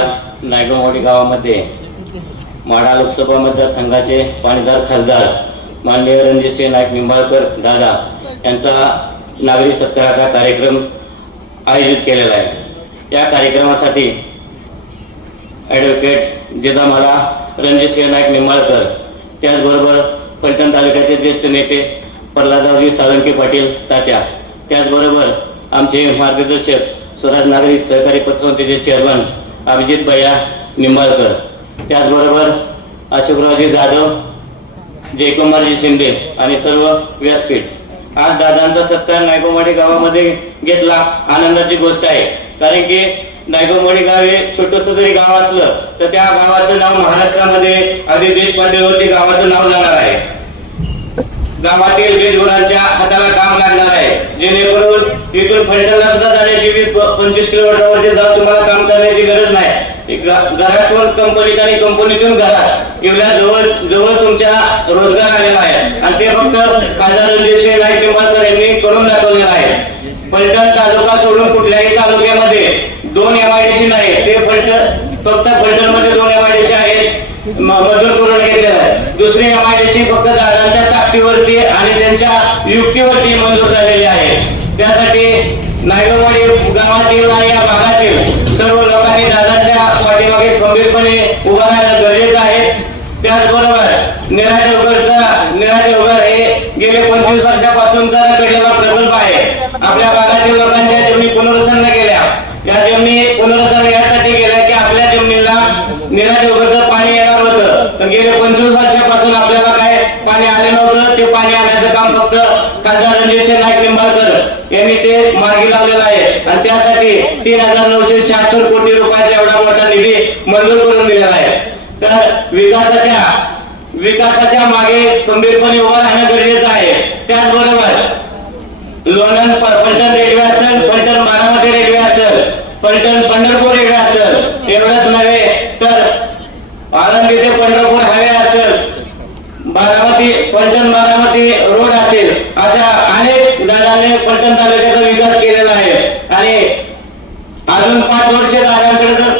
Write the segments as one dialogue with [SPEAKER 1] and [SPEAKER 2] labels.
[SPEAKER 1] आज नायगंवाडी गावामध्ये माढा लोकसभा मतदारसंघाचे पाणीदार खासदार माननीय रणजितसिंह नाईक निंबाळकर दादा यांचा नागरी सत्काराचा कार्यक्रम आयोजित केलेला आहे. या कार्यक्रमासाठी ॲडव्होकेट जिजामाला रणजितसिंह नाईक निंबाळकर त्याचबरोबर फलटण तालुक्याचे ज्येष्ठ नेते प्रल्हादावजी साळंके पाटील तात्या त्याचबरोबर आमचे मार्गदर्शक स्वराज नागरी सहकारी पतसंस्थेचे चेअरमन अभिजित भैया निंबाळकर. त्याचबरोबर अशोकरावजी जाधव जयकुमारजी शिंदे आणि सर्व व्यासपीठ. आज दादांचा सत्कार नायकोमाडी गावामध्ये घेतला. आनंदाची गोष्ट आहे. कारण की नायकोमाडी गाव हे छोटस जरी गाव असलं तर त्या गावाचं नाव महाराष्ट्रामध्ये अगदी देशपातळीवरती गावाचं नाव जाणार आहे. गावातील बेजगुरांच्या हाताला काम लागणार आहे. जेणेकरून तिथून फलटणला सुद्धा जाण्याची वीस पंचवीस किलोमीटरवरती जाऊन तुम्हाला काम करण्याची गरज नाही. घरातून कंपनीत आणि कंपनीतून घरात एवढ्या जवळ जवळ तुमच्या रोजगार आलेला आहे. आणि ते फक्त खासदार रणजितसिंह नाईक निंबाळकर यांनी करून दाखवलेला आहे. फलटण तालुका सोडून कुठल्याही तालुक्यामध्ये दोन एम आय एमआयडीसी नाही. ते फलटण फक्त फलटणमध्ये दोन एमआयडीसी आहेत. म- मंजूर करून घेतलेला आहे. दुसरी एम आय एमआयडीसी फक्त ताकदीवरती आणि त्यांच्या युक्तीवरती मंजूर झालेली आहे. त्यासाठी नायगरवाडी गावातील आणि या भागातील सर्व लोकांनी दादाच्या पाठीमागे खंबीरपणे उभं राहणं गरजेचं आहे. त्याचबरोबर निरा देवगडचा निरा हे गेले पंचवीस वर्षापासूनचा घडलेला प्रकल्प आहे. आपल्या भागातील लोकांच्या जमिनी पुनर्वसन केल्या. या जमिनी पुनर्वसन यासाठी गेल्या की आपल्या जमिनीला निरा देवगडचं पाणी येणार होतं. तर गेले पंचवीस वर्षापासून आपल्याला काय पाणी आले नव्हतं ते पाणी आणायचं काम फक्त खासदार रणजितसिंह नाईक निंबाळकर यांनी ते मार्गी लावलेलं आहे. आणि त्यासाठी तीन हजार नऊशे शहात्तर कोटी रुपयाचा एवढा मोठा निधी मंजूर करून दिलेला आहे. तर विकासाच्या विकासाच्या मागे खंबीरपणे उभं राहणं गरजेचं आहे. त्याचबरोबर लोणंद प- फलटण रेल्वे असेल फलटण बारामती रेल्वे असेल फलटण पंढरपूर रेल्वे असेल एवढंच नव्हे तर आळंदी ते पंढरपूर पलटण बारामती रोड असेल अशा अनेक दादाने पलटण तालुक्याचा विकास केलेला आहे. आणि अजून पाच वर्ष दादांकडे जर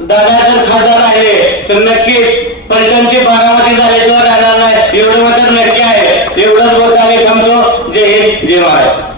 [SPEAKER 1] दादा जर खासदार राहिले तर नक्कीच पलटणची बारामती झाल्याशिवाय राहणार नाही. एवढं मात्र नक्की आहे. एवढंच बोलताना थांबतो. जय हिंद जय महाराष्ट्र.